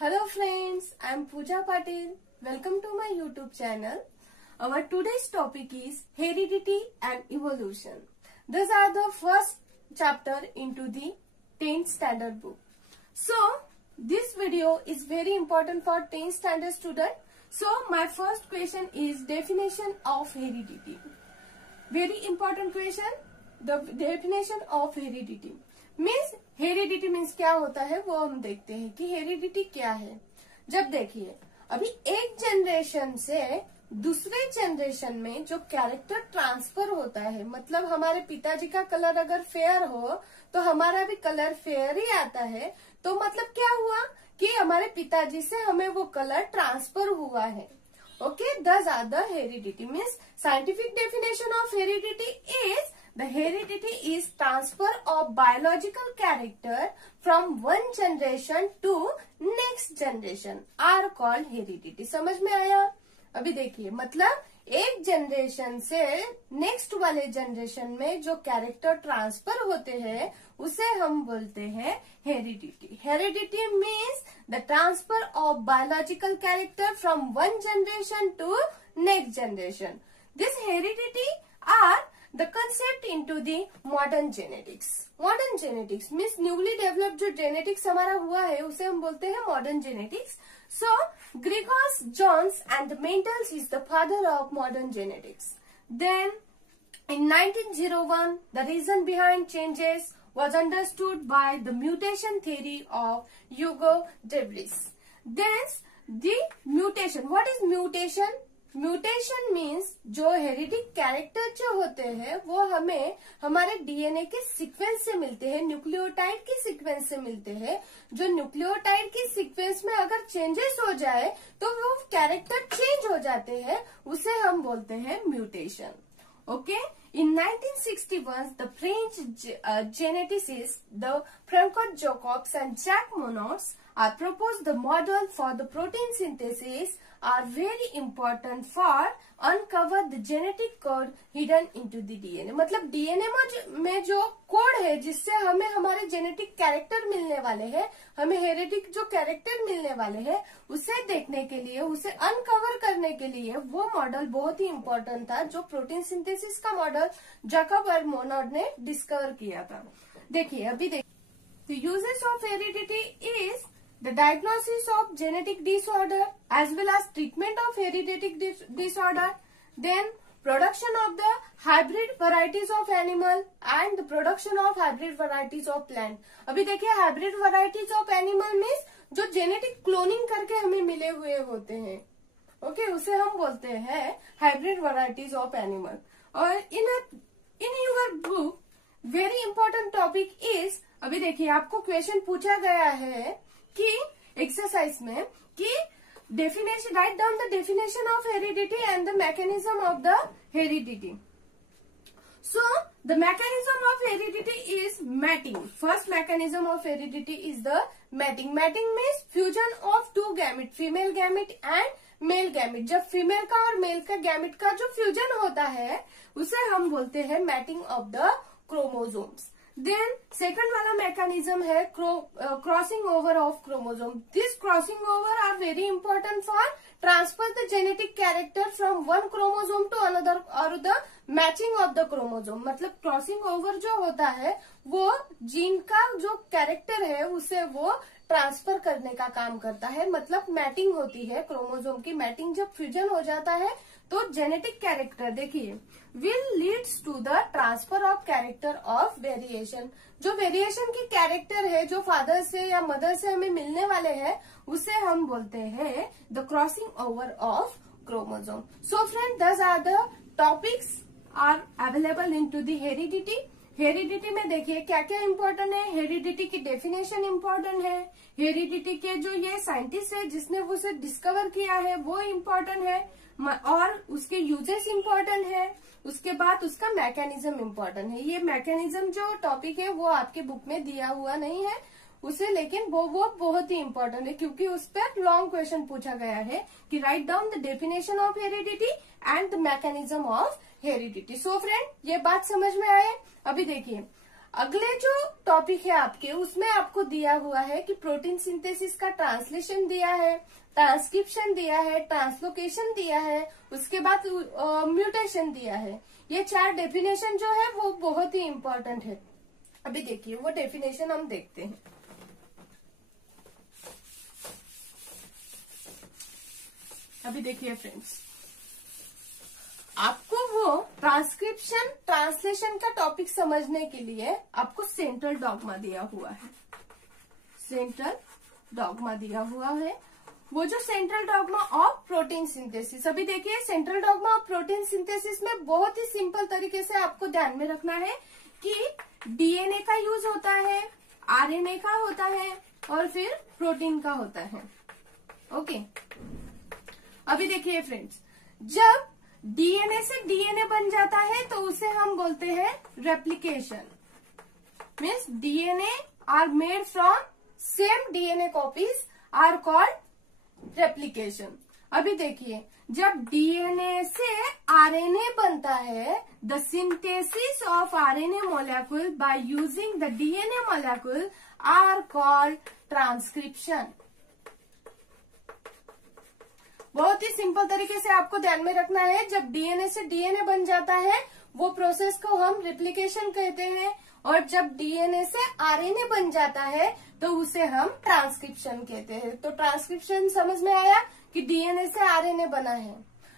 Hello friends, I am Pooja Patil. Welcome to my YouTube channel. Our today's topic is heredity and evolution. These are the first chapter into the 10th standard book. So, this video is very important for 10th standard student. So, my first question is definition of heredity. Very important question. The definition of heredity. Means heredity means क्या होता है वो हम देखते हैं कि heredity क्या है। जब देखिए अभी एक जनरेशन से दूसरे जनरेशन में जो कैरेक्टर ट्रांसफर होता है, मतलब हमारे पिताजी का कलर अगर फेयर हो तो हमारा भी कलर फेयर ही आता है। तो मतलब क्या हुआ कि हमारे पिताजी से हमें वो कलर ट्रांसफर हुआ है। Okay, these are the heredity means scientific definition of heredity is the heredity is transfer of biological character from one generation to next generation are called heredity। समझ में आया? अभी देखिए मतलब एक जनरेशन से नेक्स्ट वाले जनरेशन में जो कैरेक्टर ट्रांसफर होते हैं उसे हम बोलते हैं heredity. Heredity means the transfer of biological character from one generation to next generation. This heredity are the concept into the modern genetics। modern genetics means newly developed जो genetics हमारा हुआ है उसे हम बोलते हैं modern genetics। so Gregor Jones and Mendel is the father of modern genetics। then in 1901 the reason behind changes was understood by the mutation theory of Hugo de Vries। then the mutation, what is mutation? Mutation means जो हेरिडिक character जो होते हैं वो हमें हमारे DNA के sequence से मिलते हैं, न्यूक्लियोटाइड की सीक्वेंस से मिलते हैं। जो न्यूक्लियोटाइड की सीक्वेंस में अगर चेंजेस हो जाए तो वो कैरेक्टर चेंज हो जाते हैं, उसे हम बोलते हैं mutation. Okay, in 1961 the French geneticists the Francois Jacobs and Jacques Monod proposed the model for the protein synthesis are very important for uncover the genetic code hidden into the DNA। मतलब DNA में जो code है जिससे हमें हमारे genetic character मिलने वाले हैं, हमें हेरिडिक जो कैरेक्टर मिलने वाले हैं उसे देखने के लिए, उसे अनकवर करने के लिए वो मॉडल बहुत ही इम्पोर्टेंट था जो प्रोटीन सिंथेसिस का मॉडल जैकब और मोनोड ने डिस्कवर किया था। देखिए अभी देखिए the uses of heredity is the diagnosis of genetic disorder as well as treatment of hereditary disorder, then production of the hybrid varieties of animal and the production of hybrid varieties of plant। अभी देखिए hybrid varieties of animal means जो genetic cloning करके हमें मिले हुए होते हैं, okay, उसे हम बोलते हैं hybrid varieties of animal। और in your book very important topic is, अभी देखिए आपको क्वेश्चन पूछा गया है कि एक्सरसाइज में कि definition, write down the definition of heredity and the mechanism of the heredity. So the mechanism of heredity is mating. First mechanism of heredity is the mating. Mating means fusion of two gamete, female gamete and male gamete. जब female का और mail का gamete का जो fusion होता है उसे हम बोलते हैं mating of the chromosomes. Then second वाला मैकेनिज्म है crossing over of chromosome. This crossing over are very important for transfer the genetic character from one chromosome to another और the matching of the chromosome. मतलब crossing over जो होता है वो gene का जो कैरेक्टर है उसे वो ट्रांसफर करने का काम करता है। मतलब मैटिंग होती है, क्रोमोसोम की मैटिंग जब फ्यूजन हो जाता है तो जेनेटिक कैरेक्टर देखिए will leads to the transfer of character of variation. जो वेरिएशन की कैरेक्टर है जो फादर से या मदर से हमें मिलने वाले हैं उसे हम बोलते हैं the crossing over of chromosome. So friend, this are the topics are available into the heredity. Heredity में देखिए क्या क्या इम्पोर्टेंट है। हेरिडिटी की डेफिनेशन इम्पोर्टेंट है, हेरिडिटी के जो ये साइंटिस्ट है जिसने उसे डिस्कवर किया है वो इम्पोर्टेंट है, और उसके यूजेस इम्पोर्टेंट है, उसके बाद उसका मैकेनिज्म इम्पोर्टेंट है। ये मैकेनिज्म जो टॉपिक है वो आपके बुक में दिया हुआ नहीं है उसे, लेकिन वो बहुत ही इम्पोर्टेंट है क्योंकि उस पर लॉन्ग क्वेश्चन पूछा गया है कि right down the definition of heredity and the mechanism of heredity. So friend, ये बात समझ में आए? अभी देखिए अगले जो टॉपिक है आपके, उसमें आपको दिया हुआ है कि प्रोटीन सिंथेसिस का ट्रांसलेशन दिया है, ट्रांसक्रिप्शन दिया है, ट्रांसलोकेशन दिया है, उसके बाद म्यूटेशन दिया है। ये 4 डेफिनेशन जो है वो बहुत ही इम्पोर्टेंट है। अभी देखिए वो डेफिनेशन हम देखते हैं। अभी देखिए फ्रेंड्स, आपको वो ट्रांसक्रिप्शन ट्रांसलेशन का टॉपिक समझने के लिए आपको सेंट्रल डॉग्मा दिया हुआ है। सेंट्रल डॉग्मा दिया हुआ है, वो जो central dogma of protein synthesis. अभी देखिए central dogma of protein synthesis में बहुत ही सिंपल तरीके से आपको ध्यान में रखना है कि डीएनए का यूज होता है, आरएनए का होता है और फिर प्रोटीन का होता है। ओके, अभी देखिए फ्रेंड्स, जब डीएनए से डीएनए बन जाता है तो उसे हम बोलते हैं replication. Means DNA are made from same DNA copies are called replication. अभी देखिए, जब डीएनए से आरएनए बनता है, the synthesis of RNA molecule by using the DNA molecule are called transcription. बहुत ही सिंपल तरीके से आपको ध्यान में रखना है, जब डीएनए से डीएनए बन जाता है वो प्रोसेस को हम रेप्लिकेशन कहते हैं, और जब डीएनए से आरएनए बन जाता है तो उसे हम ट्रांसक्रिप्शन कहते हैं। तो ट्रांसक्रिप्शन समझ में आया कि डीएनए से आरएनए बना है।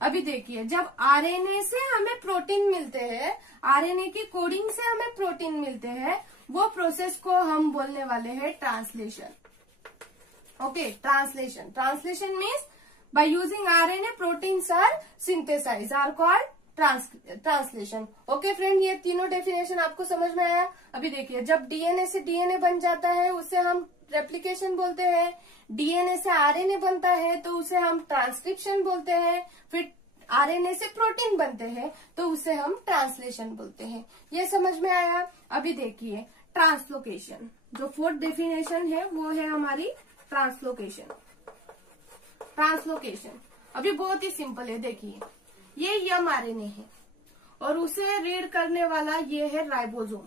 अभी देखिए, जब आरएनए से हमें प्रोटीन मिलते हैं, आरएनए की कोडिंग से हमें प्रोटीन मिलते हैं, वो प्रोसेस को हम बोलने वाले हैं translation. Okay, translation. Translation means by using RNA proteins are synthesized are called translation. Okay friend, ये तीनों डेफिनेशन आपको समझ में आया। अभी देखिए, जब डीएनए से डीएनए बन जाता है उसे हम रेप्लिकेशन बोलते हैं, डीएनए से आरएनए बनता है तो उसे हम ट्रांसक्रिप्शन बोलते हैं, फिर आरएनए से प्रोटीन बनते हैं तो उसे हम ट्रांसलेशन बोलते हैं। ये समझ में आया। अभी देखिए ट्रांसलोकेशन, जो 4th डेफिनेशन है वो है हमारी ट्रांसलोकेशन। ट्रांसलोकेशन अभी बहुत ही सिंपल है। देखिए, ये यम आरएनए है और उसे रीड करने वाला ये है राइबोसोम।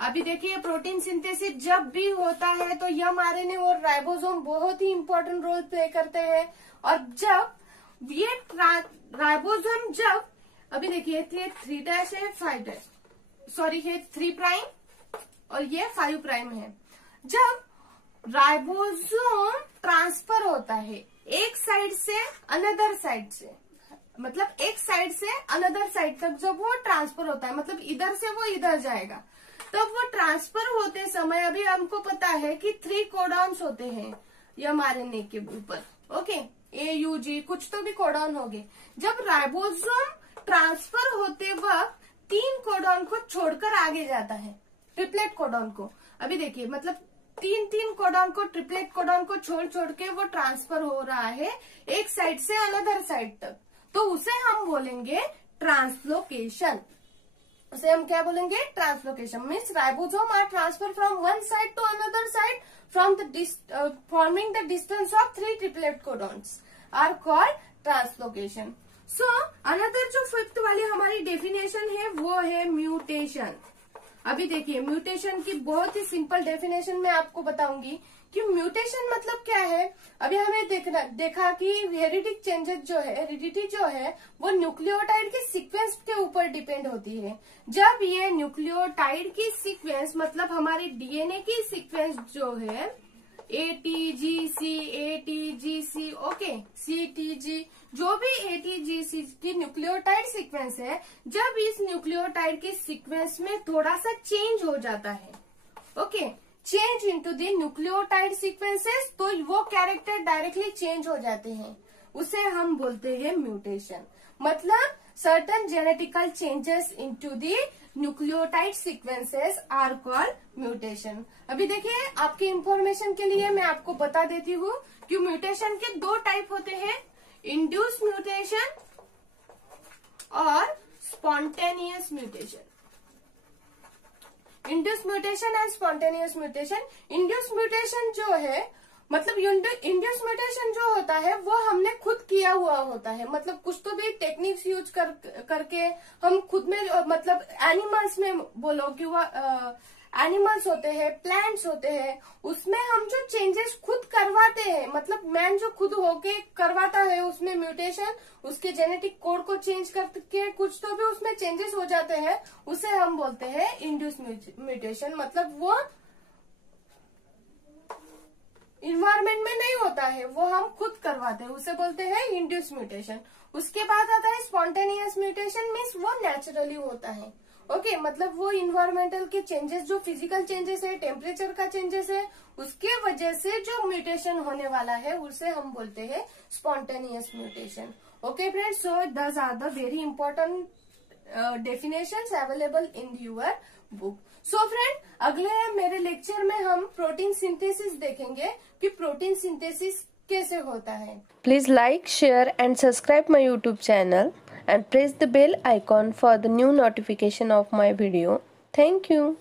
अभी देखिए, प्रोटीन सिंथेसिस जब भी होता है तो यम आरएनए और राइबोसोम बहुत ही इंपॉर्टेंट रोल प्ले करते हैं। और जब ये राइबोसोम जब, अभी देखिए 3' है 5' सॉरी है 3' और ये 5' है। जब राइबोसोम ट्रांसफर होता है एक साइड से अनदर साइड से, मतलब एक साइड से अनदर साइड तक जब वो ट्रांसफर होता है, मतलब इधर से वो इधर जाएगा, तब वो ट्रांसफर होते समय अभी हमको पता है कि 3 कोडॉन्स होते हैं एमआरएनए के ऊपर। ओके, AUG कुछ तो भी कोडॉन हो गए। जब राइबोसोम ट्रांसफर होते वक्त 3 कोडॉन को छोड़कर आगे जाता है, ट्रिपलेट कोडॉन को। अभी देखिए, मतलब 3 कोडॉन को, ट्रिपलेट कोडॉन को छोड़ के वो ट्रांसफर हो रहा है एक साइड से अनदर साइड तक, तो उसे हम बोलेंगे ट्रांसलोकेशन। उसे हम क्या बोलेंगे? Translocation. Means ribosome are transfer from one side to another side from the forming the distance of 3 triplet codons are called translocation. So another जो 5th वाली हमारी डेफिनेशन है वो है म्यूटेशन। अभी देखिए, म्यूटेशन की बहुत ही सिंपल डेफिनेशन मैं आपको बताऊंगी कि म्यूटेशन मतलब क्या है। अभी हमें देखा कि हेरिडिटी जो है वो न्यूक्लियोटाइड के सीक्वेंस के ऊपर डिपेंड होती है। जब ये न्यूक्लियोटाइड की सीक्वेंस, मतलब हमारी डीएनए की सीक्वेंस जो है ATGC, ओके, CTG, जो भी ATGC की न्यूक्लियोटाइड सीक्वेंस है, जब इस न्यूक्लियोटाइड के सीक्वेंस में थोड़ा सा चेंज हो जाता है, okay, change into the nucleotide sequences, तो वो कैरेक्टर डायरेक्टली चेंज हो जाते हैं, उसे हम बोलते हैं म्यूटेशन। मतलब certain genetical changes into the nucleotide sequences are called mutation. अभी देखिए, आपकी इंफॉर्मेशन के लिए मैं आपको बता देती हूँ कि म्यूटेशन के 2 टाइप होते हैं, इंड्यूस म्यूटेशन और spontaneous mutation. Induce mutation and spontaneous mutation. Induce mutation जो है मतलब इंड्यूस म्यूटेशन जो होता है वो हमने खुद किया हुआ होता है, मतलब कुछ तो भी टेक्निक्स यूज करके हम खुद में, मतलब एनिमल्स में बोलो कि वो एनिमल्स होते हैं, प्लांट्स होते हैं, उसमें हम जो चेंजेस खुद करवाते हैं, मतलब मैन जो खुद होके करवाता है उसमें म्यूटेशन, उसके जेनेटिक कोड को चेंज करके कुछ तो भी उसमें चेंजेस हो जाते हैं, उसे हम बोलते हैं इंड्यूस म्यूटेशन। मतलब वो इन्वायरमेंट में नहीं होता है, वो हम खुद करवाते हैं, उसे बोलते हैं इंड्यूस म्यूटेशन। उसके बाद आता है स्पॉन्टेनियस म्यूटेशन, मीन्स वो नेचुरली होता है। ओके, मतलब वो इन्वायरमेंटल के चेंजेस, जो फिजिकल चेंजेस है, टेम्परेचर का चेंजेस है, उसके वजह से जो म्यूटेशन होने वाला है उसे हम बोलते हैं spontaneous mutation. Okay friends, so these are the very important definitions available in your book. So friend, अगले मेरे लेक्चर में हम प्रोटीन सिंथेसिस देखेंगे कि प्रोटीन सिंथेसिस कैसे होता है। Please like, share and subscribe my YouTube channel and press the bell icon for the new notification of my video. Thank you.